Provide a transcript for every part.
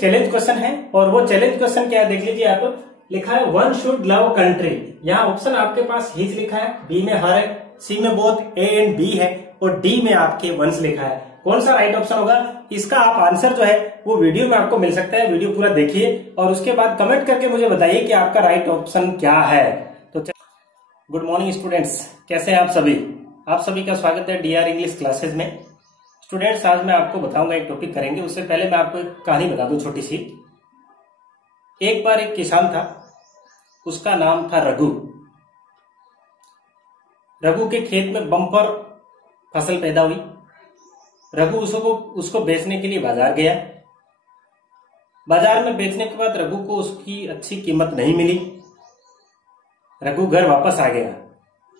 एक challenge question है और वो चैलेंज क्वेश्चन क्या है देख लीजिए आप। लिखा है वन शुड लव कंट्री। यहाँ ऑप्शन आपके पास हिज लिखा है, बी में हर है, सी में बोथ, ए एंड बी है और डी में आपके वंस लिखा है। कौन सा राइट ऑप्शन होगा इसका आप आंसर जो है वो वीडियो में आपको मिल सकता है। वीडियो पूरा देखिए और उसके बाद कमेंट करके मुझे बताइए कि आपका राइट ऑप्शन क्या है। तो गुड मॉर्निंग स्टूडेंट्स, कैसे हैं आप सभी। आप सभी का स्वागत है डीआर इंग्लिश क्लासेज में। स्टूडेंट्स आज मैं आपको बताऊंगा, एक टॉपिक करेंगे। उससे पहले मैं आपको एक कहानी बता दूं छोटी सी। एक बार एक किसान था, उसका नाम था रघु। रघु के खेत में बम्पर फसल पैदा हुई। रघु उसको बेचने के लिए बाजार गया। बाजार में बेचने के बाद रघु को उसकी अच्छी कीमत नहीं मिली। रघु घर वापस आ गया।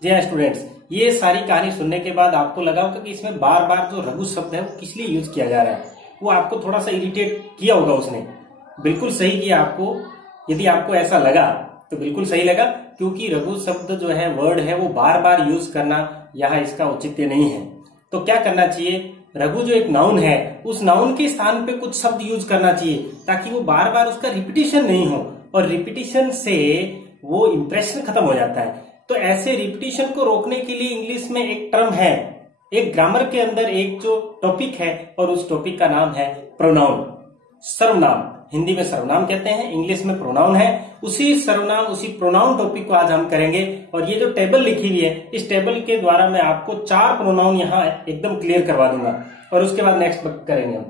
जी हाँ स्टूडेंट्स, ये सारी कहानी सुनने के बाद आपको लगा होगा कि इसमें बार बार जो रघु शब्द है वो किस लिए यूज किया जा रहा है। वो आपको थोड़ा सा इरिटेट किया होगा उसने। बिल्कुल सही किया आपको। यदि आपको ऐसा लगा तो बिल्कुल सही लगा, क्योंकि रघु शब्द जो है वर्ड है वो बार बार यूज करना यहाँ इसका औचित्य नहीं है। तो क्या करना चाहिए, रघु जो एक नाउन है उस नाउन के स्थान पे कुछ शब्द यूज करना चाहिए ताकि वो बार बार उसका रिपीटिशन नहीं हो, और रिपीटिशन से वो इंप्रेशन खत्म हो जाता है। तो ऐसे रिपीटिशन को रोकने के लिए इंग्लिश में एक टर्म है, एक ग्रामर के अंदर एक जो टॉपिक है, और उस टॉपिक का नाम है प्रोनाउन, सर्वनाम। हिंदी में सर्वनाम कहते हैं, इंग्लिश में प्रोनाउन है। उसी सर्वनाम, उसी प्रोनाउन टॉपिक को आज हम करेंगे। और ये जो टेबल लिखी हुई है, इस टेबल के द्वारा मैं आपको 4 प्रोनाउन यहाँ एकदम क्लियर करवा दूंगा और उसके बाद नेक्स्ट करेंगे हम।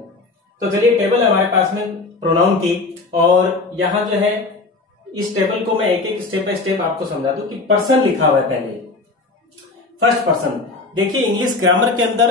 तो चलिए, टेबल है हमारे पास में प्रोनाउन की, और यहाँ जो है इस टेबल को मैं एक एक स्टेप बाय स्टेप आपको समझा दूं कि पर्सन लिखा हुआ है पहले। First person. देखिए इंग्लिश ग्रामर के अंदर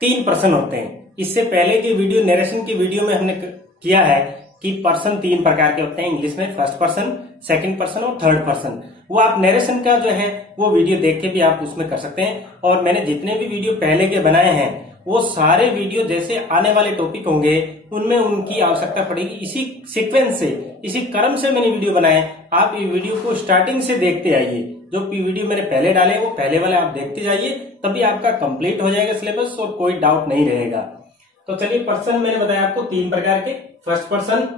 3 पर्सन होते हैं। इससे पहले की वीडियो, नरेशन की वीडियो में हमने किया है कि पर्सन 3 प्रकार के होते हैं इंग्लिश में, फर्स्ट पर्सन, सेकंड पर्सन और थर्ड पर्सन। वो आप नरेशन का जो है वो वीडियो देख के भी आप उसमें कर सकते हैं। और मैंने जितने भी वीडियो पहले के बनाए हैं वो सारे वीडियो जैसे आने वाले टॉपिक होंगे उनमें उनकी आवश्यकता पड़ेगी। इसी सीक्वेंस से, इसी क्रम से मैंने वीडियो बनाए। आप ये वीडियो को स्टार्टिंग से देखते आइए। जो वीडियो मैंने पहले डाले वो पहले वाले आप देखते जाइए, तभी आपका कंप्लीट हो जाएगा सिलेबस और कोई डाउट नहीं रहेगा। तो चलिए, पर्सन मैंने बताया आपको 3 प्रकार के, फर्स्ट पर्सन,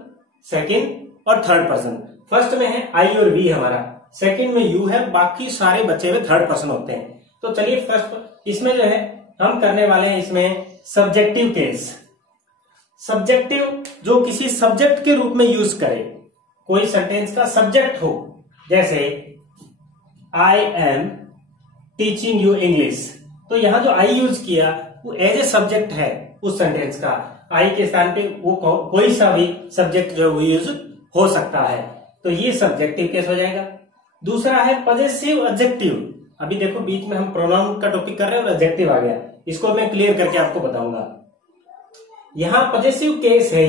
सेकंड और थर्ड पर्सन। फर्स्ट में है आई और वी हमारा, सेकंड में यू है, बाकी सारे बचे हुए थर्ड पर्सन होते हैं। तो चलिए फर्स्ट, इसमें जो है हम करने वाले हैं इसमें सब्जेक्टिव केस। सब्जेक्टिव जो किसी सब्जेक्ट के रूप में यूज करे, कोई सेंटेंस का सब्जेक्ट हो, जैसे I am teaching you English. तो यहां जो आई यूज किया वो एज ए सब्जेक्ट है उस सेंटेंस का। आई के स्थान पे वो कोई सा भी सब्जेक्ट जो वो यूज हो सकता है। तो ये सब्जेक्टिव केस हो जाएगा। दूसरा है पजेसिव एडजेक्टिव। अभी देखो बीच में हम प्रोनाउन का टॉपिक कर रहे हैं और एडजेक्टिव आ गया, इसको मैं क्लियर करके आपको बताऊंगा। यहां पजेसिव केस है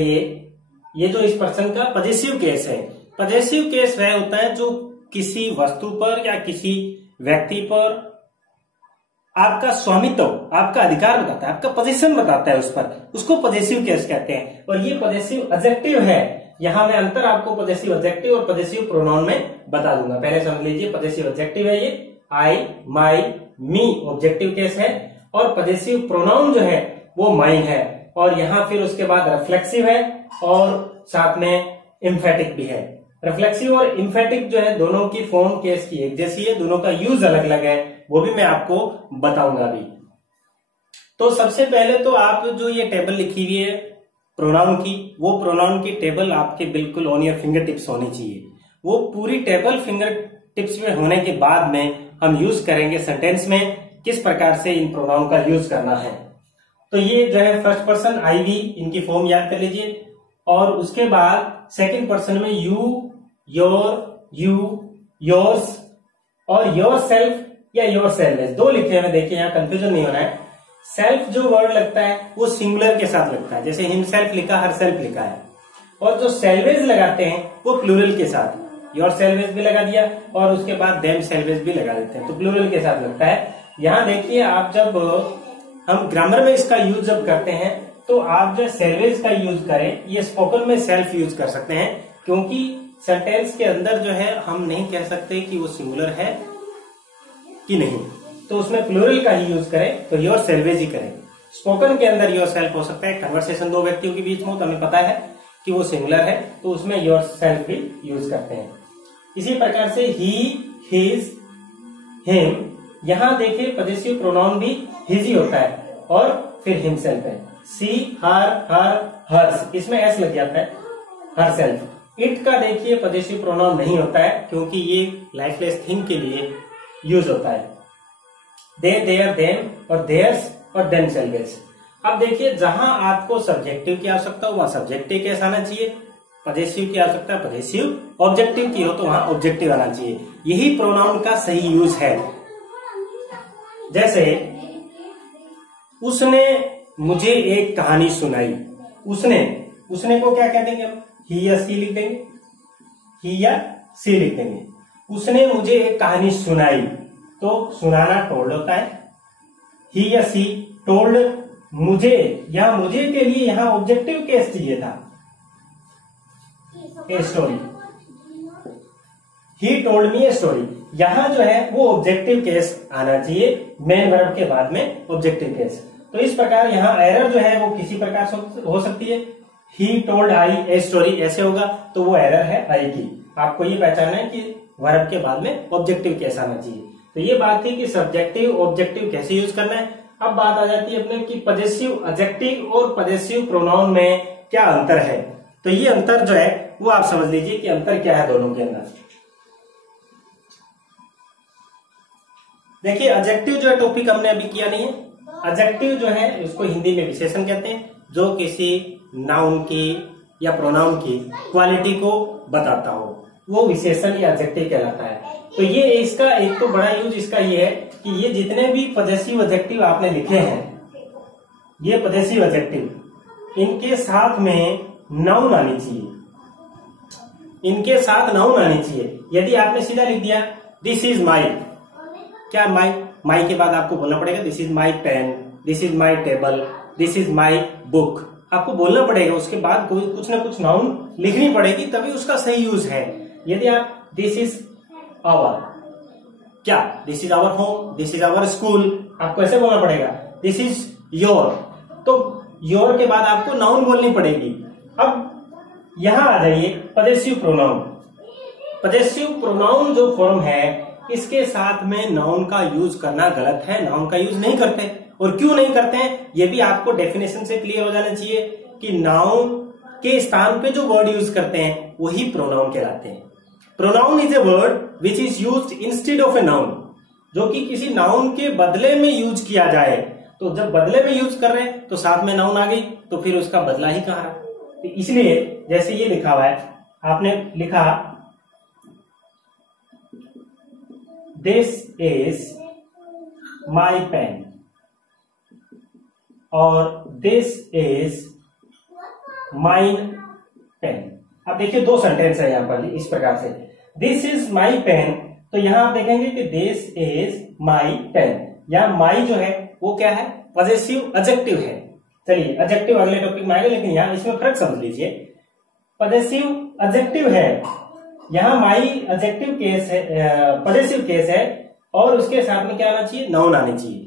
ये जो इस पर्सन का पजेसिव केस है। पजेसिव केस वह होता है जो किसी वस्तु पर या किसी व्यक्ति पर आपका स्वामित्व, आपका अधिकार बताता है, आपका पोजीशन बताता है उस पर, उसको पजेसिव केस कहते हैं। और ये पजेसिव एडजेक्टिव है। यहां मैं अंतर आपको पजेसिव एडजेक्टिव और पजेसिव प्रोनाउन में बता दूंगा। पहले समझ लीजिए, पजेसिव एडजेक्टिव है ये, आई, माई, मी ऑब्जेक्टिव केस है, और पजेसिव प्रोनाउन जो है वो माइन है। और यहां फिर उसके बाद रिफ्लेक्सिव है और साथ में इम्फेटिक भी है। रिफ्लेक्सिव और इम्फेटिक जो है दोनों की फॉर्म केस की एक जैसी है, दोनों का यूज अलग अलग है, वो भी मैं आपको बताऊंगा अभी। तो सबसे पहले तो आप जो ये टेबल लिखी हुई है प्रोनाउन की, वो प्रोनाउन की टेबल आपके बिल्कुल ऑन योर फिंगर टिप्स होनी चाहिए। वो पूरी टेबल फिंगर टिप्स में होने के बाद में हम यूज करेंगे सेंटेंस में किस प्रकार से इन प्रोनाउन का यूज करना है। तो ये जो है फर्स्ट पर्सन आई वी, इनकी फॉर्म याद कर लीजिए। और उसके बाद सेकंड पर्सन में यू, योर, यू, योर्स और योर सेल्फ या योर सेल्वेज, 2 लिखे हुए देखिए, यहाँ कंफ्यूजन नहीं होना है। सेल्फ जो वर्ड लगता है वो सिंगुलर के साथ लगता है, जैसे हिमसेल्फ लिखा, हर सेल्फ लिखा है। और जो सेल्वेज लगाते हैं वो प्लूरल के साथ, योर सेल्वेज भी लगा दिया और उसके बाद देम सेल्वेज भी लगा देते हैं, तो प्लूरल के साथ लगता है। यहाँ देखिए, आप जब हम ग्रामर में इसका यूज जब करते हैं तो आप जो सेल्वेज का यूज करें, ये स्पोकन में सेल्फ यूज कर सकते हैं, क्योंकि सेंटेंस के अंदर जो है हम नहीं कह सकते कि वो सिंगुलर है कि नहीं, तो उसमें प्लूरल का ही यूज करें, तो योर सेल्वेज ही करें। स्पोकन के अंदर योर सेल्फ हो सकता है, कन्वर्सेशन 2 व्यक्तियों के बीच में हो, तो हमें पता है कि वो सिंगुलर है तो उसमें योर सेल्फ भी यूज करते हैं। इसी प्रकार से ही, हिज, हिम, यहां देखिए पजेसिव प्रोनाउन भी हिज ही होता है और फिर हिमसेल्फ है। सी, हर, हर्स, इसमें एस लग जाता है, हर सेल्फ। इट का देखिए पजेसिव प्रोनाउन नहीं होता है क्योंकि ये लाइफलेस थिंग के लिए यूज होता है। दे, देयर, देम और देयर्स और देमसेल्व्स। अब देखिए जहां आपको सब्जेक्टिव की आवश्यकता हो वहां सब्जेक्टिव केस आना चाहिए, पजेसिव की आवश्यकता पजेसिव, ऑब्जेक्टिव की हो तो वहां ऑब्जेक्टिव आना चाहिए। यही प्रोनाउन का सही यूज है। जैसे उसने मुझे एक कहानी सुनाई, उसने को क्या कह देंगे हम? ही या सी लिख देंगे, ही या सी लिख देंगे। उसने मुझे एक कहानी सुनाई, तो सुनाना टोल्ड होता है। ही या सी, टोल्ड मुझे, या मुझे के लिए यहां ऑब्जेक्टिव केस चाहिए था, a story. He told me a story, यहां जो है वो ऑब्जेक्टिव केस आना चाहिए, मेन वर्ब के बाद में ऑब्जेक्टिव केस। तो इस प्रकार यहां एरर जो है वो किसी प्रकार से हो सकती है। He told I a story ऐसे होगा तो वो एरर है आई की। आपको ये पहचानना है कि वर्ब के बाद में ऑब्जेक्टिव केस आना चाहिए। तो ये बात थी कि सब्जेक्टिव ऑब्जेक्टिव कैसे यूज करना है। अब बात आ जाती है अपने कि पजेसिव एडजेक्टिव और पजेसिव प्रोनाउन में क्या अंतर है। तो ये अंतर जो है वो आप समझ लीजिए कि अंतर क्या है दोनों के अंदर। देखिए एडजेक्टिव जो है टॉपिक हमने अभी किया नहीं है। एडजेक्टिव जो है उसको हिंदी में विशेषण कहते हैं, जो किसी नाउन की या प्रोनाउन की क्वालिटी को बताता हो, वो विशेषण या एडजेक्टिव कहलाता है। तो ये इसका एक तो बड़ा यूज इसका ये है कि ये जितने भी पजेसिव एडजेक्टिव आपने लिखे हैं, ये पजेसिव एडजेक्टिव, इनके साथ में नाउन आनी चाहिए, इनके साथ नाउन आनी चाहिए। यदि आपने सीधा लिख दिया दिस इज माई, क्या माई के बाद आपको बोलना पड़ेगा this is my pen, this is my table, this is my book, आपको बोलना पड़ेगा। उसके बाद कोई कुछ ना कुछ नाउन लिखनी पड़ेगी, तभी उसका सही यूज है। यदि आप दिस इज आवर, क्या this is our home, this is our school, आपको ऐसे बोलना पड़ेगा। दिस इज योर, तो योर के बाद आपको नाउन बोलनी पड़ेगी। अब यहां आ जाइए पजेसिव प्रोनाउन। पजेसिव प्रोनाउन जो फॉर्म है इसके साथ में नाउन का यूज करना गलत है, नाउन का यूज नहीं करते। और क्यों नहीं करते हैं ये भी आपको डेफिनेशन से क्लियर हो जाना चाहिए कि नाउन के स्थान पे जो वर्ड यूज करते हैं वही प्रोनाउन कहलाते हैं। Pronoun is a word which is used instead of a noun, जो कि किसी नाउन के बदले में यूज किया जाए। तो जब बदले में यूज कर रहे हैं तो साथ में नाउन आ गई, तो फिर उसका बदला ही कहा। तो इसलिए जैसे ये लिखा हुआ है, आपने लिखा दिस इज माई पेन और दिस इज माइन पेन। अब देखिए दो सेंटेंस है यहां पर इस प्रकार से, दिस इज माई पेन, तो यहां आप देखेंगे कि दिस इज माई पेन, यहां माई जो है वो क्या है, पजेसिव एडजेक्टिव है। चलिए एडजेक्टिव अगले टॉपिक में आएगा, लेकिन यहां इसमें फर्क समझ लीजिए। पजेसिव एडजेक्टिव है, यहां माई एडजेक्टिव केस है, पजेसिव केस है, और उसके साथ में क्या आना चाहिए, नाउन आनी चाहिए।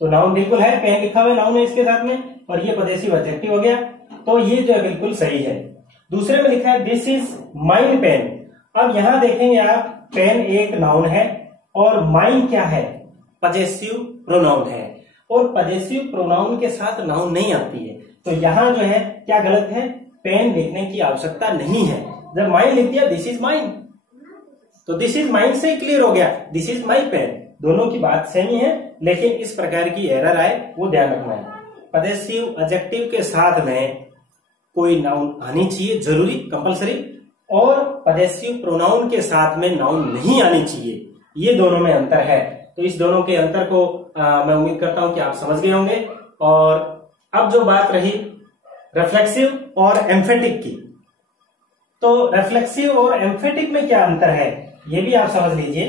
तो नाउन बिल्कुल है, पेन लिखा हुआ है, नाउन है इसके साथ में, और ये पजेसिव एडजेक्टिव हो गया। तो ये जो है बिल्कुल सही है। दूसरे में लिखा है दिस इज माइन पेन। अब यहां देखेंगे आप, पेन एक नाउन है और माइन क्या है, पजेसिव प्रोनाउन है, और पजेसिव प्रोनाउन के साथ नाउन नहीं आती है। तो यहां जो है क्या गलत है, पेन लिखने की आवश्यकता नहीं है। जब माइन लिख दिया दिस इज माइन, तो दिस इज माइन से क्लियर हो गया, दिस इज माई पेन। दोनों की बात सेम ही है, लेकिन इस प्रकार की एरर आए वो ध्यान रखना है। पजेसिव एडजेक्टिव के साथ में कोई नाउन आनी चाहिए, जरूरी, कंपलसरी, और पजेसिव प्रोनाउन के साथ में नाउन नहीं आनी चाहिए। ये दोनों में अंतर है। तो इस दोनों के अंतर को मैं उम्मीद करता हूं कि आप समझ गए होंगे। और अब जो बात रही रिफ्लेक्सिव और एम्फेटिक की, तो रिफ्लेक्सिव और एम्फेटिक में क्या अंतर है ये भी आप समझ लीजिए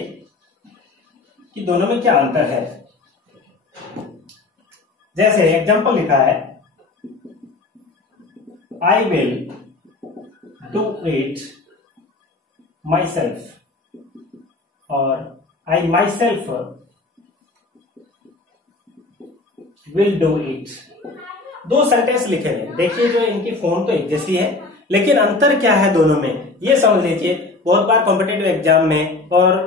कि दोनों में क्या अंतर है। जैसे एग्जांपल लिखा है, I will do it myself, और I myself will do it. दो सेंटेंस लिखे हैं, देखिए जो इनकी फॉर्म तो एक जैसी है, लेकिन अंतर क्या है दोनों में ये समझ लीजिए। बहुत बार कॉम्पिटेटिव एग्जाम में और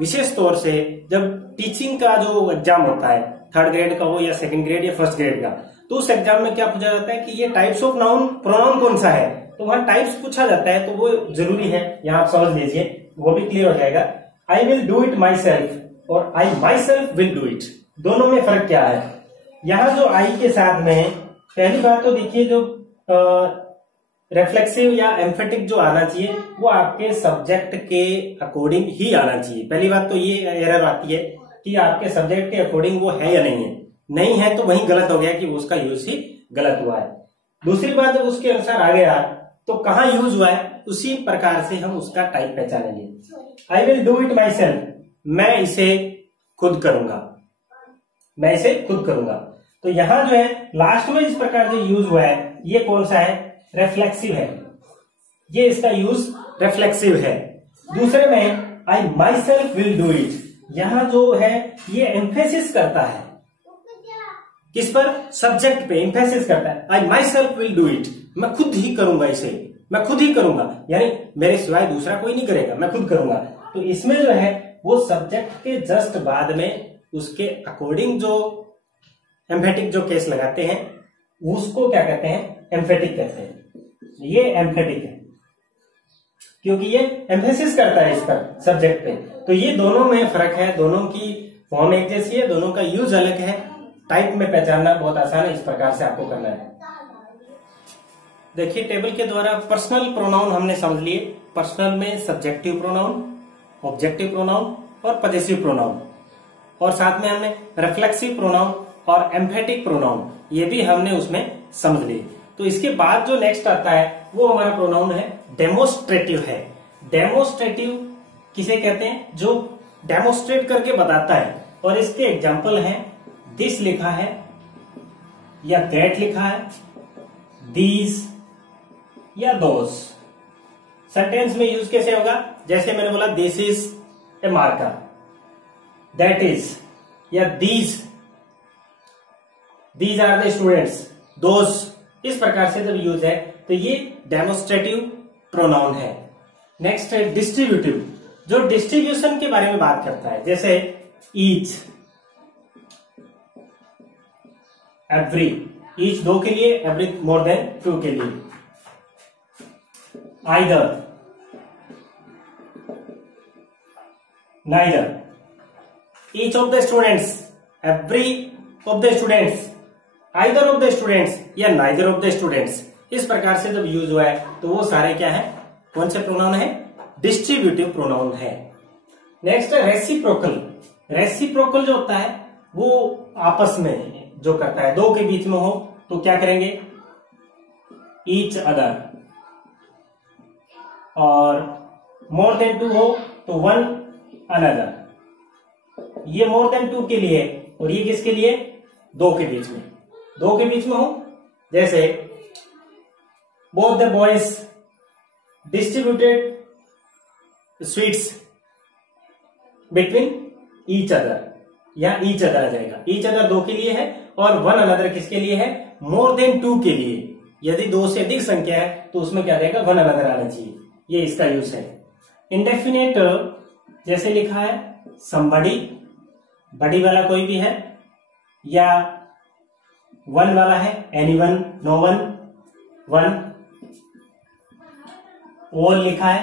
विशेष तौर से जब टीचिंग का जो एग्जाम होता है, 3rd ग्रेड का हो या 2nd ग्रेड या 1st ग्रेड का, तो उस एग्जाम में क्या पूछा जाता है कि ये टाइप्स ऑफ नाउन प्रोनाउन कौन सा है, तो वहां टाइप्स पूछा जाता है, तो वो जरूरी है, यहाँ आप समझ लीजिए, वो भी क्लियर हो जाएगा। I will do it myself और I myself will do it, दोनों में फर्क क्या है। यहाँ जो आई के साथ में पहली बात तो देखिए, जो रिफ्लेक्सिव या एम्फेटिक जो आना चाहिए वो आपके सब्जेक्ट के अकॉर्डिंग ही आना चाहिए। पहली बात तो ये एरर आती है कि आपके सब्जेक्ट के अकॉर्डिंग वो है या नहीं है, नहीं है तो वही गलत हो गया कि उसका यूज ही गलत हुआ है। दूसरी बात, जब उसके अनुसार आ गया तो कहाँ यूज हुआ है, उसी प्रकार से हम उसका टाइप पहचानेंगे। आई will do it my self, मैं इसे खुद करूंगा, मैं इसे खुद करूंगा। तो यहां जो है लास्ट में इस प्रकार से यूज हुआ है, ये कौन सा है, रिफ्लेक्सिव है, ये इसका यूज रिफ्लेक्सिव है। दूसरे में I myself will do it, यहां जो है ये एम्फेसिस करता है, किस पर, सब्जेक्ट पे एम्फेसिस करता है। I myself will do it, मैं खुद ही करूंगा इसे, मैं खुद ही करूंगा, यानी मेरे सिवाय दूसरा कोई नहीं करेगा, मैं खुद करूंगा। तो इसमें जो है वो सब्जेक्ट के जस्ट बाद में उसके अकॉर्डिंग जो एम्फेटिक जो केस लगाते हैं उसको क्या कहते हैं, एम्फेटिक कहते हैं। ये एम्फेटिक है क्योंकि ये एम्फेसिस करता है इस पर, सब्जेक्ट पे। तो ये दोनों में फर्क है, दोनों की फॉर्म एक जैसी है, दोनों का यूज अलग है। टाइप में पहचानना बहुत आसान है, इस प्रकार से आपको करना है। देखिए टेबल के द्वारा पर्सनल प्रोनाउन हमने समझ लिए। पर्सनल में सब्जेक्टिव प्रोनाउन, ऑब्जेक्टिव प्रोनाउन और पजेसिव प्रोनाउन, और साथ में हमने रिफ्लेक्सिव प्रोनाउन और एम्फेटिक प्रोनाउन, ये भी हमने उसमें समझ लिए। तो इसके बाद जो नेक्स्ट आता है वो हमारा प्रोनाउन है डेमोस्ट्रेटिव है। डेमोस्ट्रेटिव किसे कहते हैं, जो डेमोस्ट्रेट करके बताता है। और इसके एग्जाम्पल हैं, दिस लिखा है या दैट लिखा है, दीज या दोस। सेंटेंस में यूज कैसे होगा, जैसे मैंने बोला this is a marker, that is या दीज आर द स्टूडेंट्स, दोस, इस प्रकार से जब यूज है तो ये डेमोस्ट्रेटिव प्रोनाउन है। नेक्स्ट है डिस्ट्रीब्यूटिव, जो डिस्ट्रीब्यूशन के बारे में बात करता है, जैसे ईच, एवरी, ईच 2 के लिए, एवरी मोर देन 2 के लिए। Either, neither, each of the students, every of the students, either of the students या नाइदर ऑफ द स्टूडेंट्स। इस प्रकार से जब यूज हुआ है तो वो सारे क्या है, कौन से प्रोनाउन है, डिस्ट्रीब्यूटिव प्रोनाउन है। नेक्स्ट है रेसिप्रोकल। रेसिप्रोकल जो होता है वो आपस में जो करता है, 2 के बीच में हो तो क्या करेंगे, ईच अदर, और मोर देन 2 हो तो 1 अनदर। ये मोर देन 2 के लिए और ये किसके लिए, 2 के बीच में, 2 के बीच में हो, जैसे both the boys distributed sweets between each other, या ईच अदर आ जाएगा। ईच अदर 2 के लिए है और 1 अनदर किसके लिए है, मोर देन 2 के लिए। यदि 2 से अधिक संख्या है तो उसमें क्या रहेगा, 1 अनदर आना चाहिए, ये इसका यूज है। इंडेफिनेट जैसे लिखा है somebody, बड़ी वाला कोई भी है, या 1 वाला है anyone, no one, 1। all लिखा है,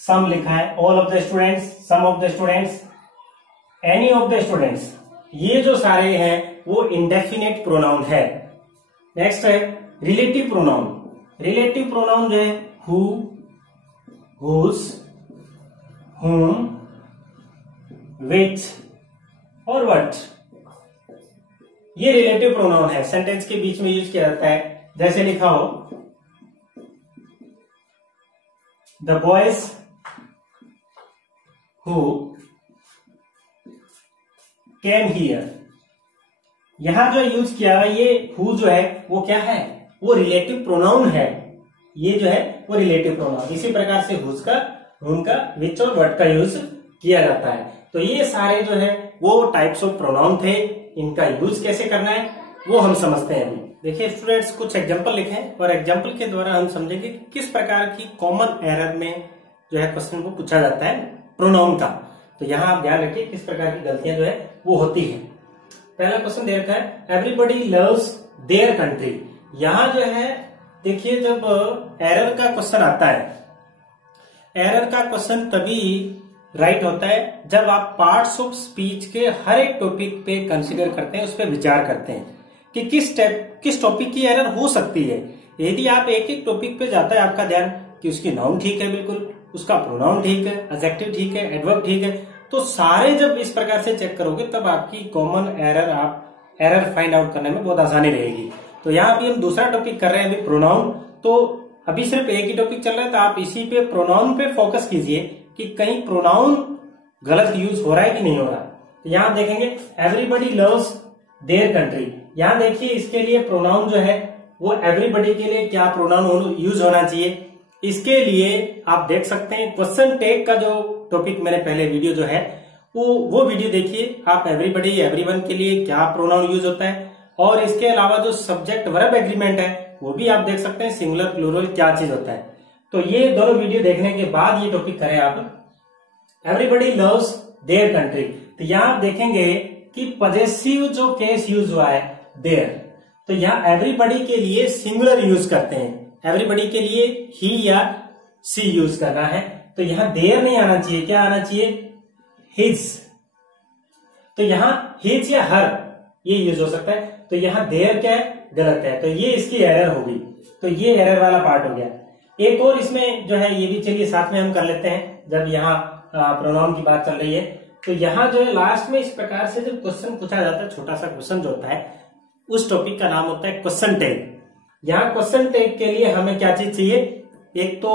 some लिखा है, all of the students, some of the students, any of the students। ये जो सारे हैं वो इंडेफिनेट प्रोनाउन है। नेक्स्ट है रिलेटिव प्रोनाउन। रिलेटिव प्रोनाउन जो है who, whose, whom, which और what, ये रिलेटिव प्रोनाउन है, सेंटेंस के बीच में यूज किया जाता है। जैसे लिखा हो the boys who came here, यहां जो यूज किया है ये हु जो है वो क्या है, वो रिलेटिव प्रोनाउन है। ये जो है वो रिलेटिव प्रोनाउन, इसी प्रकार से हुज का, हुम का, विच और व्हाट का यूज किया जाता है। तो ये सारे जो है वो टाइप्स ऑफ प्रोनाउन थे, इनका यूज कैसे करना है वो हम समझते हैं अभी। देखिए स्टूडेंट्स, कुछ एग्जांपल लिखे हैं और एग्जांपल के द्वारा हम समझेंगे कि किस प्रकार की कॉमन एरर में जो है क्वेश्चन को पूछा जाता है प्रोनाउन का। तो यहाँ आप ध्यान रखिए किस प्रकार की गलतियां जो है वो होती है। पहला क्वेश्चन दे रखा है एवरीबडी लव्स देयर कंट्री। यहाँ जो है देखिए, जब एरर का क्वेश्चन आता है, एरर का क्वेश्चन तभी राइट होता है जब आप पार्ट्स ऑफ स्पीच के हर एक टॉपिक पे कंसीडर करते हैं, उस पर विचार करते हैं कि किस टॉपिक की एरर हो सकती है। यदि आप एक एक टॉपिक पे जाता है आपका ध्यान कि उसकी नाउन ठीक है, बिल्कुल उसका प्रोनाउन ठीक है, एडजेक्टिव ठीक है, एडवर्ब ठीक है, तो सारे जब इस प्रकार से चेक करोगे तब आपकी कॉमन एरर फाइंड आउट करने में बहुत आसानी रहेगी। तो यहाँ अभी हम दूसरा टॉपिक कर रहे हैं अभी प्रोनाउन, तो अभी सिर्फ एक ही टॉपिक चल रहा है, तो आप इसी पे प्रोनाउन पे फोकस कीजिए कि कहीं प्रोनाउन गलत यूज हो रहा है कि नहीं हो रहा। तो यहाँ देखेंगे एवरीबडी लव्स देयर कंट्री। यहाँ देखिए इसके लिए प्रोनाउन जो है वो एवरीबडी के लिए क्या प्रोनाउन यूज होना चाहिए, इसके लिए आप देख सकते हैं क्वेश्चन टैग का जो टॉपिक मैंने पहले वीडियो जो है वो वीडियो देखिए आप। एवरीबडी एवरीवन के लिए क्या प्रोनाउन यूज होता है, और इसके अलावा जो सब्जेक्ट वर्ब एग्रीमेंट है वो भी आप देख सकते हैं, सिंगुलर प्लूरल क्या चीज होता है। तो ये दोनों वीडियो देखने के बाद ये टॉपिक करें आप, एवरीबडी लव्स देयर कंट्री। तो यहाँ आप देखेंगे कि पजेसिव जो केस यूज हुआ है देयर, तो यहाँ एवरीबडी के लिए सिंगुलर यूज करते हैं, एवरीबडी के लिए ही या सी यूज करना है। तो यहाँ देयर नहीं आना चाहिए, क्या आना चाहिए, हिज। तो यहाँ हिज या हर ये यूज हो सकता है। तो यहाँ देयर क्या है, गलत है, तो ये इसकी एरर होगी। तो ये एरर वाला पार्ट हो गया। एक और इसमें जो है ये भी चलिए साथ में हम कर लेते हैं, जब यहाँ प्रोनाउन की बात चल रही है। तो यहाँ जो है लास्ट में इस प्रकार से जब क्वेश्चन पूछा जाता है, छोटा सा क्वेश्चन जो होता है, उस टॉपिक का नाम होता है क्वेश्चन टैग। यहाँ क्वेश्चन टैग के लिए हमें क्या चीज चाहिए, एक तो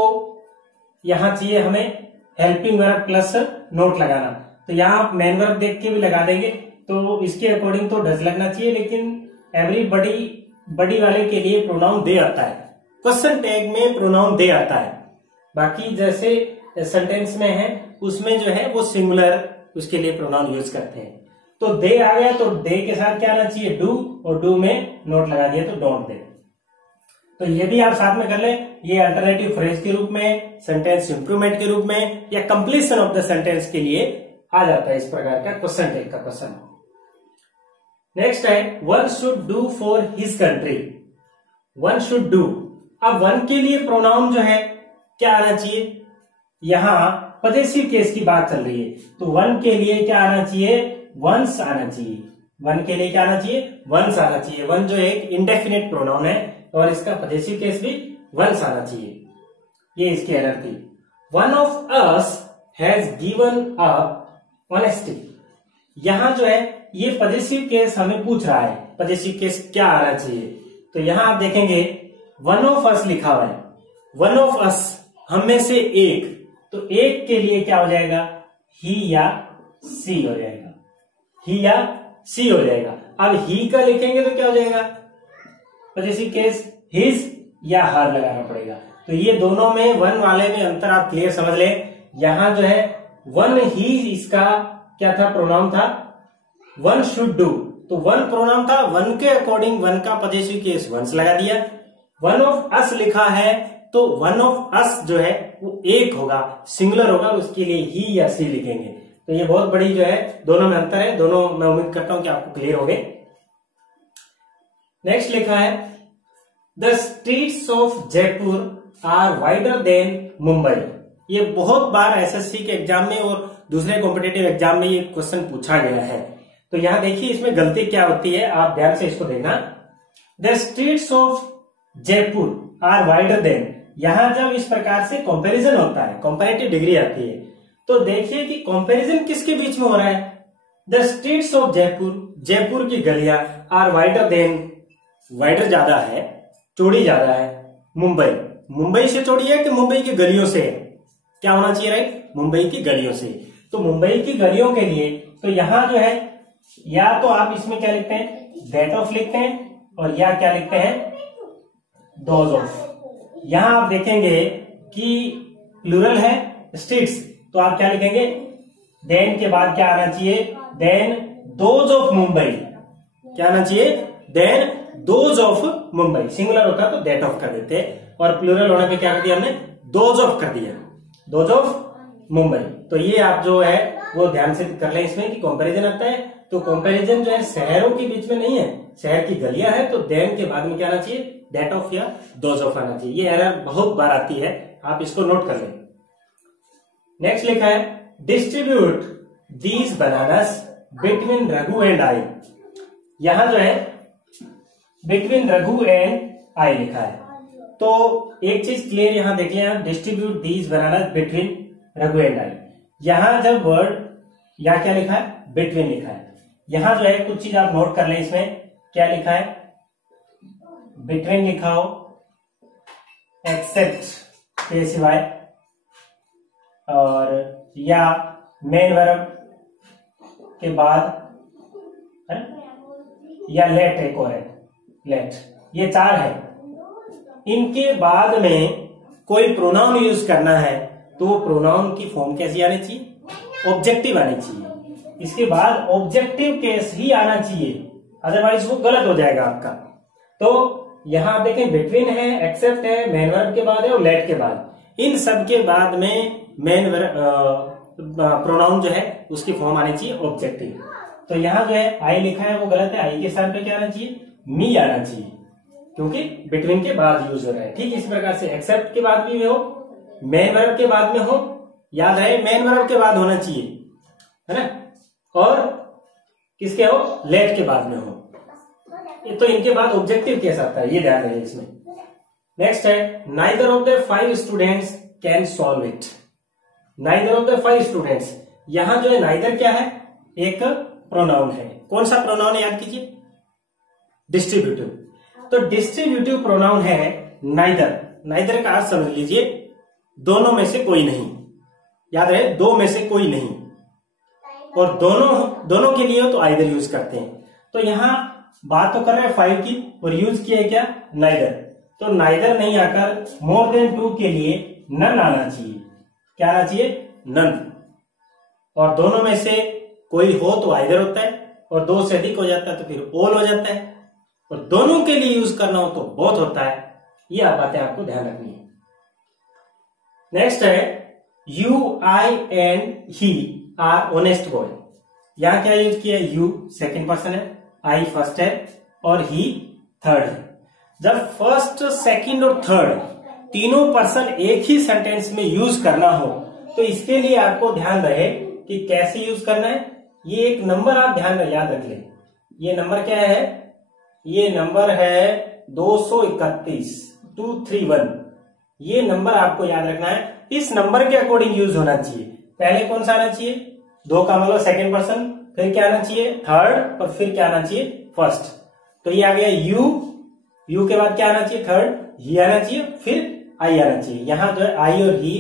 यहाँ चाहिए हमें हेल्पिंग वर्ब प्लस नोट लगाना। तो यहाँ आप मेन वर्ब देख के भी लगा देंगे, तो इसके अकॉर्डिंग तो डज लगना चाहिए, लेकिन एवरीबडी वाले के लिए प्रोनाउन दे आता है, क्वेश्चन टैग में प्रोनाउन दे आता है। बाकी जैसे सेंटेंस में है उसमें जो है वो सिंगुलर उसके लिए प्रोनाउन यूज करते हैं। तो दे आ गया, तो दे के साथ क्या आना चाहिए, डू, और डू में नोट लगा दिया तो डोंट दे। तो ये भी आप साथ में कर ले, ये अल्टरनेटिव फ्रेज के रूप में, सेंटेंस इंप्रूवमेंट के रूप में, या कंप्लीशन ऑफ द सेंटेंस के लिए आ जाता है इस प्रकार का क्वेश्चन टैग का क्वेश्चन। नेक्स्ट है one should do for his country. One should do, अब वन के लिए प्रोनाउन जो है क्या आना चाहिए, यहां पजेसिव केस की बात चल रही है, तो वन के लिए क्या आना चाहिए, वंस आना चाहिए। वन के लिए क्या आना चाहिए, वंस आना चाहिए। वन जो एक इंडेफिनिट प्रोनाउन है और इसका पजेसिव केस भी वंस आना चाहिए। ये इसकी एरर थी। One of us has given up honesty. यहां जो है ये पजेसिव केस हमें पूछ रहा है, पजेसिव केस क्या आना चाहिए। तो यहां आप देखेंगे वन ऑफ अस लिखा हुआ है, वन ऑफ अस हम में से एक, तो एक के लिए क्या हो जाएगा, ही या सी हो जाएगा, ही या सी हो जाएगा। अब ही का लिखेंगे तो क्या हो जाएगा, पजेसिव केस हिज या हर लगाना पड़ेगा। तो ये दोनों में वन वाले में अंतर आप क्लियर समझ लें। यहां जो है वन ही इसका क्या था, प्रोनाउन था, वन शुड डू, तो वन प्रोनाउन था, वन के अकॉर्डिंग वन का पजेसिव केस वंस लगा दिया। वन ऑफ अस लिखा है तो वन ऑफ अस जो है वो एक होगा, सिंगुलर होगा, उसके लिए ही या सी लिखेंगे। तो ये बहुत बड़ी जो है दोनों में अंतर है, दोनों मैं उम्मीद करता हूं कि आपको क्लियर हो गए। नेक्स्ट लिखा है the streets of Jaipur are wider than Mumbai. ये बहुत बार एसएससी के एग्जाम में और दूसरे कॉम्पिटेटिव एग्जाम में ये क्वेश्चन पूछा गया है। तो यहां देखिए इसमें गलती क्या होती है, आप ध्यान से इसको देखना। The streets of Jaipur are wider than, यहां जब इस प्रकार से कंपैरिजन होता है, कंपैरेटिव डिग्री आती है, तो देखिए कि कंपैरिजन किसके बीच में हो रहा है। The streets of Jaipur, Jaipur की गलियां आर वाइडर देन, वाइडर ज्यादा है, चौड़ी ज्यादा है, मुंबई, मुंबई से चौड़ी है कि मुंबई की गलियों से, क्या होना चाहिए राइट, मुंबई की गलियों से। तो मुंबई की गलियों के लिए तो यहां जो है या तो आप इसमें क्या लिखते हैं, दैट ऑफ लिखते हैं, और या क्या लिखते हैं, दोज ऑफ। यहां आप देखेंगे कि प्लूरल है स्ट्रीट्स, तो आप क्या लिखेंगे, देन के बाद क्या आना चाहिए, देन दोज ऑफ मुंबई, क्या आना चाहिए, than those of Mumbai. Singular होता तो दैट ऑफ कर देते, और प्लूरल होने पे क्या कर दिया हमने, दोज ऑफ कर दिया, दोज ऑफ मुंबई। तो ये आप जो है वो ध्यान से कर लें इसमें कि कंपैरिजन आता है तो कंपैरिजन जो है शहरों के बीच में नहीं है, शहर की गलियां है, तो देन के बाद में क्या आना चाहिए, दैट ऑफ या दोज ऑफ आना चाहिए। ये एरर बहुत बार आती है, आप इसको नोट कर लें। नेक्स्ट लिखा है distribute these bananas between Raghu and I. यहां जो है बिटवीन रघु एंड आई लिखा है, तो एक चीज क्लियर यहां देख लें आप, distribute these bananas between Raghu and I. यहां जब वर्ड यहां क्या लिखा है, बिटवीन लिखा है, यहां जो है कुछ चीज आप नोट कर लें। इसमें क्या लिखा है, बिटवीन लिखा हो एक्सेप्ट के सिवाय, और या मेन वर्ब के बाद है, या लेट एक और है, लेट, ये चार है। इनके बाद में कोई प्रोनाउन यूज करना है तो वो प्रोनाउन की फॉर्म कैसी आनी चाहिए, ऑब्जेक्टिव आनी चाहिए। इसके बाद ऑब्जेक्टिव केस ही आना चाहिए, अदरवाइज वो गलत हो जाएगा आपका। तो यहां आप देखें बिटवीन है, एक्सेप्ट है, मेन वर्ब के बाद है और लेट के बाद, इन सब के बाद में मेन प्रोनाउन जो है उसकी फॉर्म आनी चाहिए ऑब्जेक्टिव। तो यहां जो है आई लिखा है वो गलत है, आई के स्थान पे क्या आना चाहिए, मी आना चाहिए, क्योंकि बिटवीन के बाद यूज हो रहा है। ठीक इसी प्रकार से एक्सेप्ट के बाद भी हो, मेन वर्ब के बाद में हो, याद रहे मेन वर्ब के बाद होना चाहिए, है ना, और किसके हो, लेट के बाद में हो, तो इनके बाद ऑब्जेक्टिव केस आता है, ये ध्यान रहे इसमें। नेक्स्ट है neither of the 5 students can solve it. Neither of the 5 students, यहां जो है नाइदर क्या है, एक प्रोनाउन है। कौन सा प्रोनाउन है याद कीजिए, डिस्ट्रीब्यूटिव। तो डिस्ट्रीब्यूटिव प्रोनाउन है नाइदर। नाइदर का अर्थ समझ लीजिए दोनों में से कोई नहीं, याद रहे दो में से कोई नहीं, और दोनों के लिए तो आइदर यूज करते हैं। तो यहां बात तो कर रहे हैं 5 की, और यूज किया है क्या, नाइदर। तो नाइदर नहीं आकर मोर देन 2 के लिए नन आना चाहिए। क्या आना चाहिए, नन। और दोनों में से कोई हो तो आइदर होता है, और 2 से अधिक हो जाता है तो फिर ऑल हो जाता है, और दोनों के लिए यूज करना हो तो बोथ होता है। ये आप बातें आपको ध्यान रखनी है। नेक्स्ट है you, I and he are honest boy. यहां क्या यूज किया, यू सेकंड पर्सन है, आई फर्स्ट है, और ही थर्ड है। जब फर्स्ट, सेकंड और थर्ड तीनों पर्सन एक ही सेंटेंस में यूज करना हो तो इसके लिए आपको ध्यान रहे कि कैसे यूज करना है। ये एक नंबर आप ध्यान में याद रख ले, ये नंबर क्या है, ये नंबर है 231 231। ये नंबर आपको याद रखना है, इस नंबर के अकॉर्डिंग यूज होना चाहिए। पहले कौन सा आना चाहिए, 2 का मतलब सेकंड पर्सन, फिर क्या आना चाहिए, थर्ड, और फिर क्या आना चाहिए, फर्स्ट। तो ये आ गया यू के बाद क्या आना चाहिए, थर्ड, ही आना चाहिए, फिर आई आना चाहिए। यहां जो है आई और ही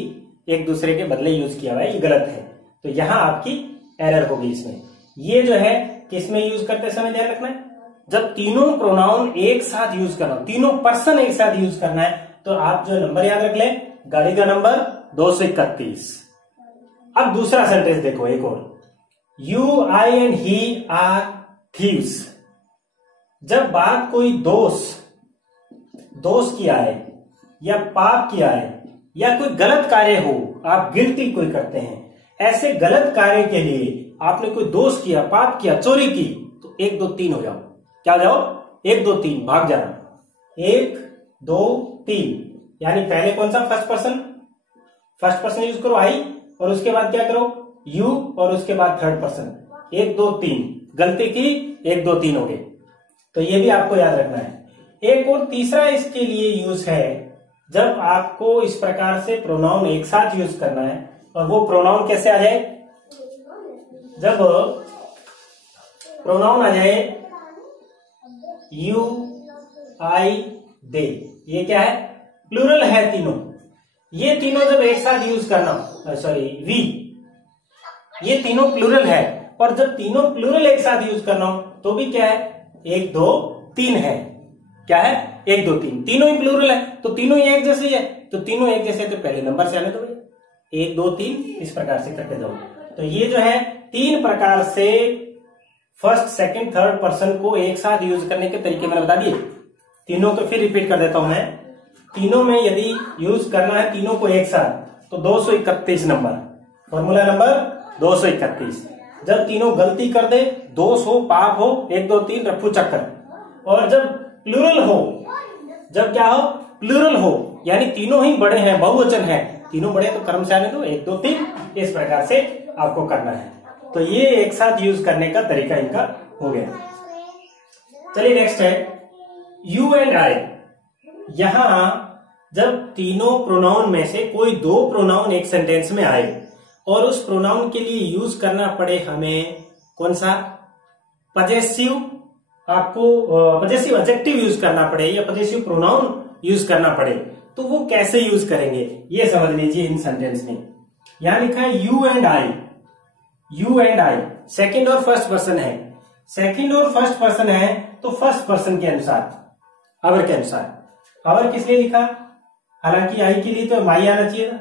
एक दूसरे के बदले यूज किया हुआ है, ये गलत है, तो यहां आपकी एरर होगी इसमें। ये जो है किसमें यूज करते समय ध्यान रखना है, जब तीनों प्रोनाउन एक साथ यूज करना, तीनों पर्सन एक साथ यूज करना है, तो आप जो नंबर याद रख लें, गाड़ी का नंबर 231। अब दूसरा सेंटेंस देखो एक और, you, I and he are thieves. जब बात कोई दोष किया है या पाप किया है या कोई गलत कार्य हो, आप गिल्टी कोई करते हैं, ऐसे गलत कार्य के लिए आपने कोई दोष किया, पाप किया, चोरी की, तो 1 2 3 हो जाओ। क्या हो जाओ, 1 2 3 भाग जाना, 1 2 3। यानी पहले कौन सा, फर्स्ट पर्सन यूज करो आई, और उसके बाद क्या करो, यू, और उसके बाद थर्ड पर्सन, 1 2 3। गलती की, 1 2 3 हो गए, तो ये भी आपको याद रखना है। एक और तीसरा इसके लिए यूज है, जब आपको इस प्रकार से प्रोनाउन एक साथ यूज करना है, और वो प्रोनाउन कैसे आ जाए, जब प्रोनाउन आ जाए यू, आई, दे, ये क्या है, प्लूरल है तीनों, ये तीनों जब एक साथ यूज करना, सॉरी वी, ये तीनों प्लूरल है, और जब तीनों प्लूरल एक साथ यूज करना हो तो भी क्या है, 1 2 3 है। क्या है, 1 2 3, तीनों ही प्लूरल है, तो तीनों ही एक जैसे है, तो तीनों एक जैसे तो पहले नंबर से आने दो, 1 2 3 इस प्रकार से करके जाओ। तो ये जो है 3 प्रकार से फर्स्ट सेकंड थर्ड पर्सन को एक साथ यूज करने के तरीके मैंने बता दिए। तीनों को फिर रिपीट कर देता हूं मैं। तीनों में यदि यूज करना है तीनों को एक साथ तो 231 नंबर, फॉर्मूला नंबर 231। जब तीनों गलती कर दे, दोष हो, पाप हो, 1 2 3 रफू चक्कर, और जब प्लूरल हो, जब क्या हो, प्लूरल हो, यानी तीनों ही बड़े हैं, बहुवचन है, तीनों बड़े तो कर्म से आने दो, 1 2 3, इस प्रकार से आपको करना है। तो ये एक साथ यूज करने का तरीका इनका हो गया। चलिए नेक्स्ट है यू एंड आई। यहां जब तीनों प्रोनाउन में से कोई 2 प्रोनाउन एक सेंटेंस में आए और उस प्रोनाउन के लिए यूज करना पड़े हमें कौन सा पजेसिव, आपको पजेसिव एडजेक्टिव यूज करना पड़े या पजेसिव प्रोनाउन यूज करना पड़े, तो वो कैसे यूज करेंगे ये समझ लीजिए इन सेंटेंस में। यहां लिखा है you and I. You and I second और फर्स्ट पर्सन है। सेकंड और फर्स्ट पर्सन है तो फर्स्ट पर्सन के अनुसार, अवर के अनुसार। अवर किस लिए लिखा, हालांकि आई के लिए तो माई आना चाहिए था,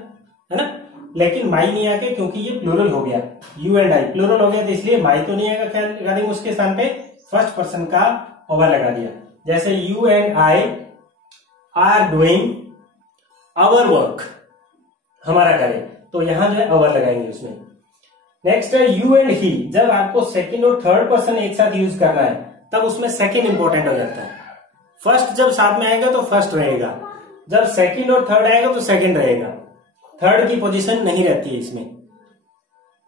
है ना, लेकिन माई नहीं आ गया क्योंकि ये प्लूरल हो गया। यू एंड आई प्लूरल हो गया तो इसलिए माई तो नहीं आएगा, क्या लगा देंगे उसके स्थान पे फर्स्ट पर्सन का ओवर लगा दिया। जैसे you and I are doing our work, हमारा करें, तो यहां जो है अवर लगाएंगे उसमें। नेक्स्ट है यू एंड ही। जब आपको सेकंड और थर्ड पर्सन एक साथ यूज करना है तब उसमें सेकंड इंपॉर्टेंट हो जाता है। फर्स्ट जब साथ में आएगा तो फर्स्ट रहेगा, जब सेकंड और थर्ड आएगा तो सेकंड रहेगा, थर्ड की पोजीशन नहीं रहती है इसमें।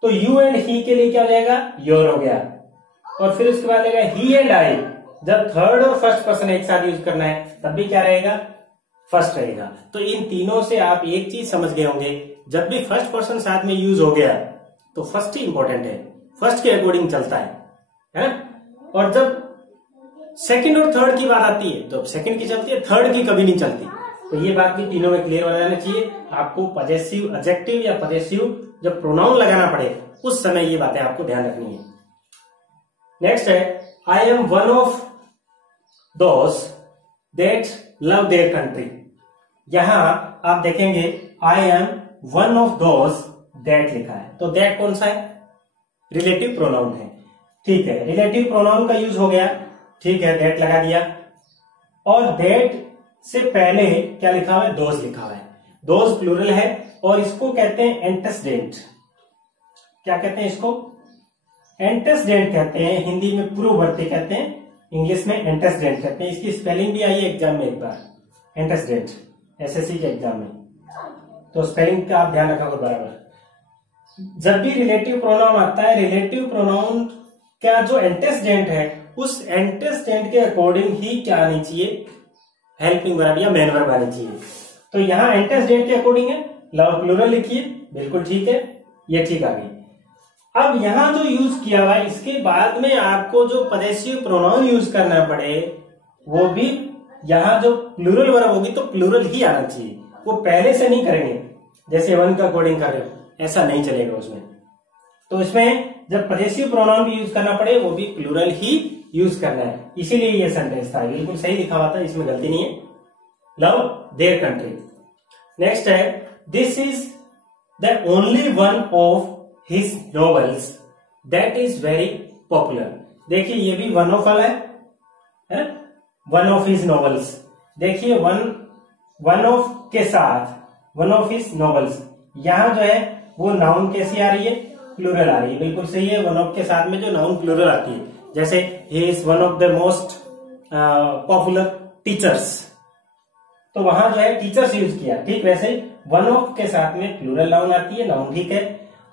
तो यू एंड ही के लिए क्या हो जाएगा, योर हो गया, और फिर उसके बाद रहेगा ही एंड आई। जब थर्ड और फर्स्ट पर्सन एक साथ यूज करना है तब भी क्या रहेगा, फर्स्ट रहेगा। तो इन तीनों से आप एक चीज समझ गए होंगे, जब भी फर्स्ट पर्सन साथ में यूज हो गया तो फर्स्ट ही इंपॉर्टेंट है, फर्स्ट के अकॉर्डिंग चलता है ना। और जब सेकंड और थर्ड की बात आती है तो सेकंड की चलती है, थर्ड की कभी नहीं चलती। तो ये बात भी तीनों में क्लियर हो जाना चाहिए। आपको पजेसिव एडजेक्टिव या पजेसिव जब प्रोनाउन लगाना पड़े उस समय ये बातें आपको ध्यान रखनी है। नेक्स्ट है I M one of those that love their country. यहां आप देखेंगे I M one of those that लिखा है, तो दैट कौन सा है, रिलेटिव प्रोनाउन है। ठीक है, रिलेटिव प्रोनाउन का यूज हो गया, ठीक है, दैट लगा दिया। और दैट से पहले क्या लिखा हुआ है, दोज लिखा हुआ है। दोज प्लूरल है और इसको कहते हैं एंटेसिडेंट। क्या कहते हैं इसको, एंटेसिडेंट कहते हैं, हिंदी में पूर्ववर्ती कहते हैं, इंग्लिश में एंटेसिडेंट कहते हैं। इसकी स्पेलिंग भी आई है एग्जाम में एक बार, एंटेसिडेंट, एसएससी के एग्जाम में, तो स्पेलिंग का आप ध्यान रखा करो बराबर। जब भी रिलेटिव प्रोनाउन आता है, रिलेटिव प्रोनाउन का जो एंटेसिडेंट है उस एंटेसिडेंट के अकॉर्डिंग ही क्या आनी चाहिए, हेल्पिंग वर्ब या मेन वर्ब आनी चाहिए। तो यहां एंटेसिडेंट के अकॉर्डिंग है, लव प्लूरल लिखिए, बिल्कुल ठीक है, ये ठीक आ गई। अब यहां जो यूज किया हुआ है इसके बाद में आपको जो पजेसिव प्रोनाउन यूज करना पड़े वो भी यहां जो प्लूरल वर्ब होगी तो प्लूरल ही आना चाहिए, वो पहले से नहीं करेंगे जैसे वन का अकॉर्डिंग कर रहे हो, ऐसा नहीं चलेगा उसमें। तो इसमें जब पजेसिव प्रोनाउन भी यूज करना पड़े वो भी प्लूरल ही यूज करना है, इसीलिए ये सेंटेंस था, बिल्कुल सही लिखा हुआ था, इसमें गलती नहीं है, लव देयर कंट्री। नेक्स्ट है this is the only one of his novels that is very popular. देखिए ये भी वन ऑफ वाला है, वन ऑफ हिज नॉवेल्स। देखिए वन ऑफ के साथ वन ऑफ हिज नॉवेल्स, यहां जो है वो नाउन कैसी आ रही है, प्लूरल आ रही है, बिल्कुल सही है। वन ऑफ के साथ में जो नाउन प्लूरल आती है, जैसे he is one of the most popular teachers, तो वहां जो है टीचर्स यूज किया, ठीक वैसे वन ऑफ के साथ में प्लूरल नाउन आती है, नाउन ठीक है।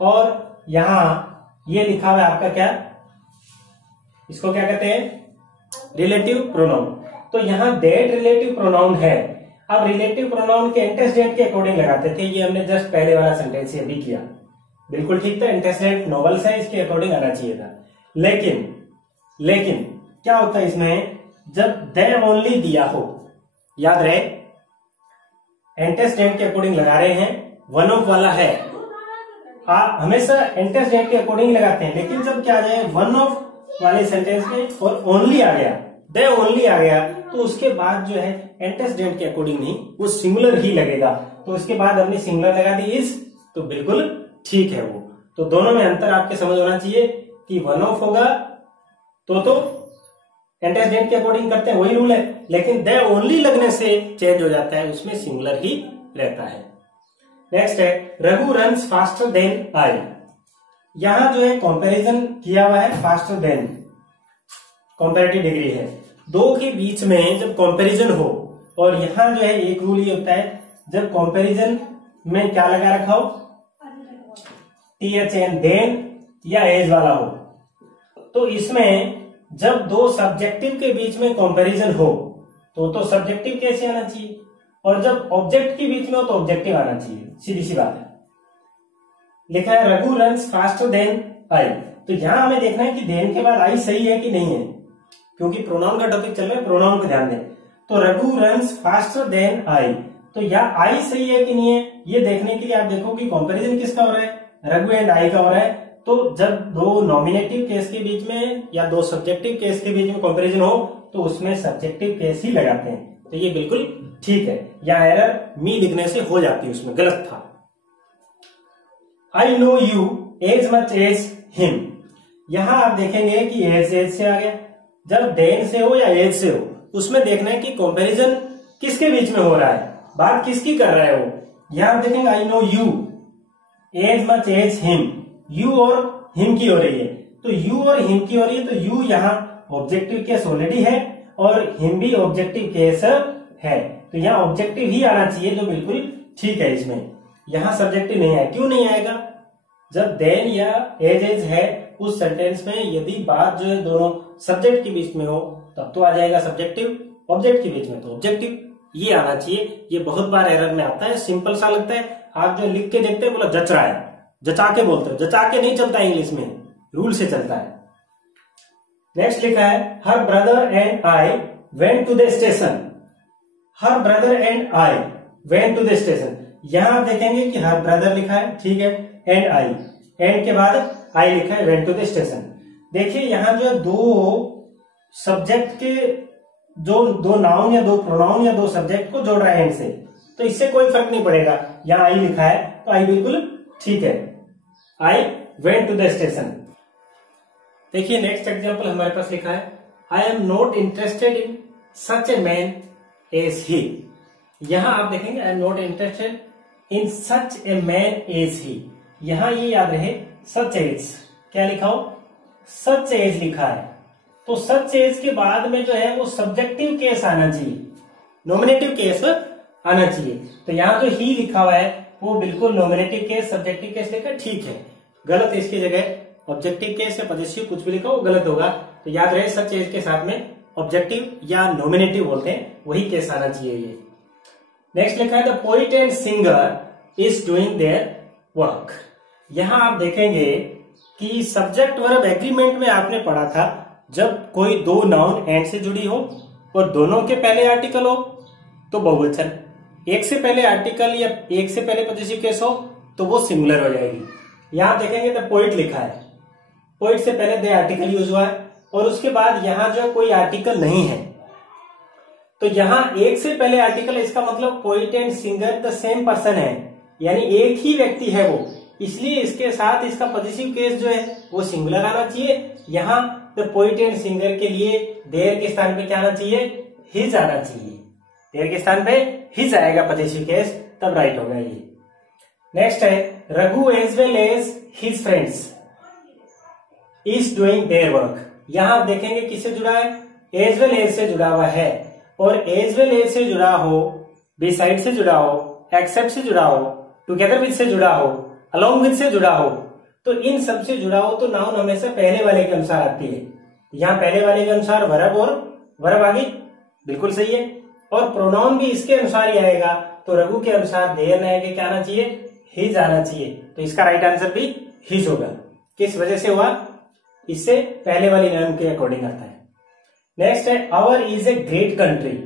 और यहां ये लिखा हुआ है आपका क्या, इसको क्या कहते हैं, रिलेटिव प्रोनाउन। तो यहां दैट रिलेटिव प्रोनाउन है। अब रिलेटिव प्रोनाउन के एंटेसिडेंट के अकॉर्डिंग लगाते थे, ये हमने जस्ट पहले वाला सेंटेंस ये भी किया, बिल्कुल ठीक था, एंटेसिडेंट नॉवेल्स है, इसके अकॉर्डिंग आना चाहिए था। लेकिन क्या होता है इसमें, जब दे ओनली दिया हो, याद रहे एंटेसिडेंट के अकॉर्डिंग लगा रहे हैं, वन ऑफ वाला है, आप हमेशा एंटेसिडेंट के अकॉर्डिंग लगाते हैं, लेकिन जब क्या आ जाए वन ऑफ वाले सेंटेंस में और ओनली आ गया, दे ओनली आ गया, तो उसके बाद जो है एंटेसिडेंट के अकॉर्डिंग नहीं, वो सिंगुलर ही लगेगा। तो उसके बाद हमने सिंगुलर लगा दी इज, तो बिल्कुल ठीक है वो। तो दोनों में अंतर आपके समझ होना चाहिए कि वन ऑफ होगा तो एंटेसिडेंट के अकॉर्डिंग करते हैं, वही रूल है, लेकिन द ओनली लगने से चेंज हो जाता है, उसमें सिंगुलर ही रहता है। नेक्स्ट है Raghu runs faster than I. यहां जो है कंपैरिजन किया हुआ है, फास्टर देन कंपैरेटिव डिग्री है, दो के बीच में जब कंपैरिजन हो, और यहां जो है एक रूल ये होता है जब कंपैरिजन में क्या लगा रखा हो, THN देन या एज वाला हो, तो इसमें जब दो सब्जेक्टिव के बीच में कंपैरिजन हो तो सब्जेक्टिव कैसे आना चाहिए, और जब ऑब्जेक्ट के बीच में हो तो ऑब्जेक्टिव आना चाहिए, सीधी सी बात है। लिखा है Raghu runs faster than I, तो यहां हमें देखना है कि देन के बाद आई सही है कि नहीं है, क्योंकि प्रोनाउन का टॉपिक चल रहा है, प्रोनाउन को ध्यान दें। तो Raghu runs faster than I, तो यहाँ आई सही है कि नहीं है, ये देखने के लिए आप देखो कि कंपैरिजन किसका हो रहा है, रघु एंड आई का हो रहा है। तो जब दो नॉमिनेटिव केस के बीच में या दो सब्जेक्टिव केस के बीच में कंपैरिजन हो तो उसमें सब्जेक्टिव केस ही लगाते हैं, तो ये बिल्कुल ठीक है। या एरर मी लिखने से हो जाती है, उसमें गलत था। I know you as much as him, यहां आप देखेंगे कि एज से आ गया, जब देन से हो या एज से हो उसमें देखना है कि कंपैरिजन किसके बीच में हो रहा है, बात किसकी कर रहा है वो। यहां आप देखेंगे I know you as much as him, you और हिम की हो रही है, तो यू और हिम की हो रही है, तो यू यहाँ ऑब्जेक्टिव केस ऑलरेडी है और हिम भी ऑब्जेक्टिव केस है, तो यहाँ ऑब्जेक्टिव ही आना चाहिए, जो बिल्कुल ठीक है। इसमें यहाँ सब्जेक्टिव नहीं है, क्यों नहीं आएगा, जब देन या एज है उस सेंटेंस में यदि बात जो है दोनों सब्जेक्ट के बीच में हो तब तो आ जाएगा सब्जेक्टिव, ऑब्जेक्ट के बीच में तो ऑब्जेक्टिव, ये आना चाहिए। ये बहुत बार एरर में आता है, सिंपल सा लगता है, आप जो लिख के देखते हैं बोला जच रहा है, जचा के बोलते हो, जचा के नहीं चलता इंग्लिश में, रूल से चलता है। नेक्स्ट लिखा है her brother and I went to the station, her brother and I went to the station, यहां आप देखेंगे कि हर ब्रदर लिखा है, ठीक है, एंड आई, एंड के बाद आई लिखा है, वेंट टू द स्टेशन। देखिए यहां जो दो सब्जेक्ट के जो दो नाउन या दो प्रोनाउन या दो सब्जेक्ट को जोड़ रहा है एंड से, तो इससे कोई फर्क नहीं पड़ेगा, यहां आई लिखा है तो आई बिल्कुल ठीक है, I went to the station. देखिए नेक्स्ट एग्जांपल हमारे पास लिखा है I am not interested in such a man as he, यहां आप देखेंगे I am not interested in such a man as he, यहां ये याद रहे सच एज क्या लिखा हो, सच एज लिखा है, तो सच एज के बाद में जो है वो सब्जेक्टिव केस आना चाहिए, नॉमिनेटिव केस आना चाहिए, तो यहाँ जो ही लिखा हुआ है वो बिल्कुल नॉमिनेटिव केस सब्जेक्टिव केस लिखा ठीक है, गलत इसकी जगह ऑब्जेक्टिव केस या पॉजिटिव कुछ भी लिखा वो गलत होगा, तो याद रहे सच एज के साथ में ऑब्जेक्टिव या नॉमिनेटिव बोलते हैं, वही केस आना चाहिए ये। नेक्स्ट लिखा है the poet and singer is doing their work, यहां आप देखेंगे कि सब्जेक्ट वर्ब एग्रीमेंट में आपने पढ़ा था जब कोई दो नाउन एंड से जुड़ी हो और दोनों के पहले आर्टिकल हो तो बहुवचन, एक से पहले आर्टिकल या एक से पहले पॉजिटिव केस हो तो वो सिंगुलर हो जाएगी। यहां देखेंगे द पोइट लिखा है, पोइट से पहले दे आर्टिकल यूज हुआ है और उसके बाद यहां जो कोई आर्टिकल नहीं है, तो यहां एक से पहले आर्टिकल, इसका मतलब poet and singer the same person है, यानी एक ही व्यक्ति है वो, इसलिए इसके साथ इसका पॉजिटिव केस जो है वो सिंगुलर आना चाहिए। यहाँ द पोइट एंड सिंगर के लिए देयर के स्थान पे क्या आना चाहिए, हिज आना चाहिए, देयर के स्थान पे हिज आएगा पॉजिटिव केस, तब राइट होगा ये। नेक्स्ट है Raghu as well as his friends is doing their work, यहां आप देखेंगे किससे जुड़ा है, एज वेल एज से जुड़ा हुआ है, और एज वेल एज से जुड़ा हो, बिसाइड से जुड़ा हो, एक्सेप्ट से जुड़ा हो, टुगेदर विद से जुड़ा हो, अलोंग विद से जुड़ा हो, तो इन सब से जुड़ा हो तो नाउन हमेशा पहले वाले के अनुसार आती है, यहाँ पहले वाले के अनुसार वर्ब और वर्ब आगे बिल्कुल सही है, और प्रोनाउन भी इसके अनुसार ही आएगा, तो रघु के अनुसार देयर न आएगा, क्या आना चाहिए, हिज आना चाहिए, तो इसका राइट आंसर भी हिज होगा। किस वजह से हुआ, इससे पहले वाली नाउन के अकॉर्डिंग आता है। नेक्स्ट है our is a great country,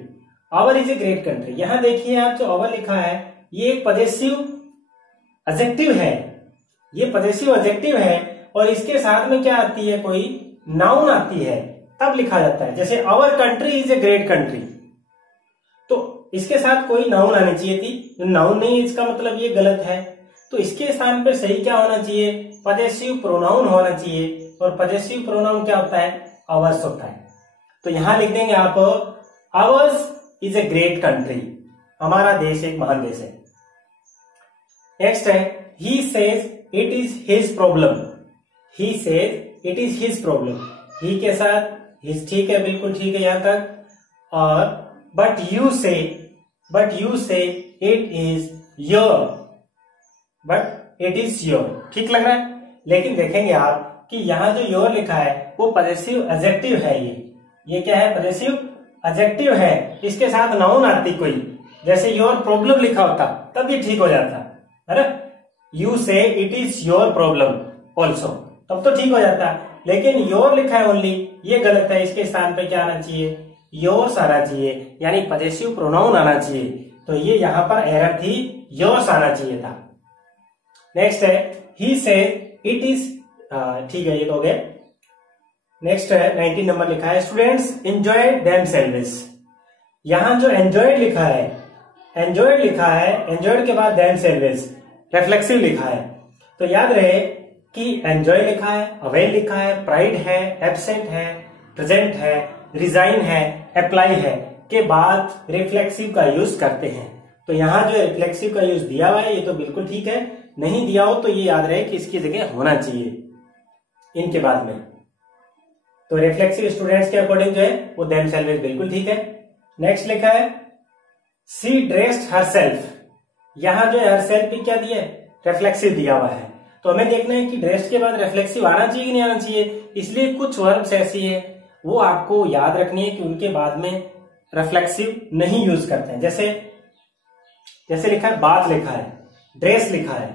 our is a great country, यहां देखिए आप जो आवर लिखा है ये एक पॉजेसिव एडजेक्टिव है, ये पॉजेसिव एडजेक्टिव है और इसके साथ में क्या आती है, कोई नाउन आती है तब लिखा जाता है, जैसे our country is a great country, तो इसके साथ कोई नाउन आनी चाहिए थी, नाउन नहीं, इसका मतलब ये गलत है, तो इसके स्थान पर सही क्या होना चाहिए, पॉजेसिव प्रोनाउन होना चाहिए, और पॉजेसिव प्रोनाउन क्या होता है, आवर्स होता है। तो यहां लिख देंगे आप ours is a great country, हमारा देश एक महान देश है। नेक्स्ट है he says it is his problem, he says it is his problem, he के साथ हिज ठीक है, बिल्कुल ठीक है यहां तक। और बट यू से it is your, but it is your, ठीक लग रहा है। लेकिन देखेंगे आप कि यहां जो योर लिखा है वो पजेसिव एडजेक्टिव है, ये क्या है, पजेसिव एडजेक्टिव है। इसके साथ नाउन आती कोई, जैसे योर प्रॉब्लम लिखा होता तब ये ठीक हो जाता है ना। यू से it is your problem also, तब तो ठीक हो जाता। लेकिन योर लिखा है ओनली, ये गलत है। इसके स्थान पे क्या आना चाहिए, योर्स आना चाहिए, यानी पजेसिव प्रोनाउन आना चाहिए। तो ये यहां पर एरर थी, योर्स आना चाहिए था। नेक्स्ट है ही से इट इज, ठीक है ये तो हो गया। नेक्स्ट है 19 नंबर लिखा है स्टूडेंट्स एंजॉय देमसेल्व्स। यहां जो एंजॉयड लिखा है, एंजॉयड लिखा है, एंजॉयड के बाद देमसेल्व्स रिफ्लेक्सिव लिखा है। तो याद रहे कि एंजॉय लिखा है, अवेल लिखा है, प्राइड है, एब्सेंट है, प्रेजेंट है, रिजाइन है, अप्लाई है के बाद रिफ्लेक्सिव का यूज करते हैं। तो यहां जो रिफ्लेक्सिव का यूज दिया हुआ है ये तो बिल्कुल ठीक है, नहीं दिया हो तो ये याद रहे कि इसकी जगह होना चाहिए इनके बाद में। तो रिफ्लेक्सिव स्टूडेंट्स के अकॉर्डिंग जो है वो देमसेल्व्स बिल्कुल ठीक है। नेक्स्ट लिखा है सी ड्रेस्ड हरसेल्फ, यहां जो है हरसेल्फ भी क्या दिया है, रिफ्लेक्सिव दिया हुआ है। तो हमें देखना है कि ड्रेस्ड के बाद रिफ्लेक्सिव आना चाहिए कि नहीं आना चाहिए। इसलिए कुछ वर्ब्स ऐसी है वो आपको याद रखनी है कि उनके बाद में रिफ्लेक्सिव नहीं यूज करते हैं। जैसे लिखा है बात लिखा है, ड्रेस लिखा है,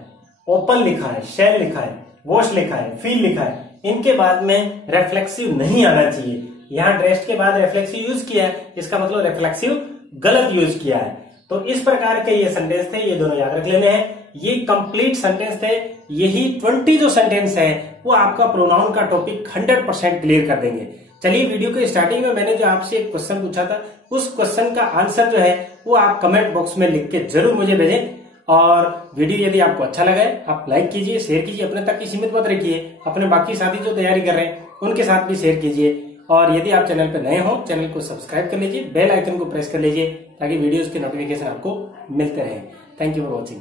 ओपन लिखा है, शेल लिखा है, वॉश लिखा है, फील लिखा है, इनके बाद में रिफ्लेक्सिव नहीं आना चाहिए। यहां ड्रेस्ड के बाद रिफ्लेक्सिव यूज किया है, इसका मतलब रिफ्लेक्सिव गलत यूज किया है। तो इस प्रकार के ये सेंटेंस थे, ये दोनों याद रख लेने हैं। ये कंप्लीट सेंटेंस थे, यही 20 जो सेंटेंस है वो आपका प्रोनाउन का टॉपिक 100% क्लियर कर देंगे। चलिए वीडियो के स्टार्टिंग में मैंने जो आपसे एक क्वेश्चन पूछा था उस क्वेश्चन का आंसर जो है वो आप कमेंट बॉक्स में लिख के जरूर मुझे भेजें। और वीडियो यदि आपको अच्छा लगा है आप लाइक कीजिए, शेयर कीजिए, अपने तक ही सीमित मत रखिए, अपने बाकी साथी जो तैयारी कर रहे हैं उनके साथ भी शेयर कीजिए। और यदि आप चैनल पर नए हो चैनल को सब्सक्राइब कर लीजिए, बेल आइकन को प्रेस कर लीजिए ताकि वीडियोस के नोटिफिकेशन आपको मिलते रहे। Thank you for watching.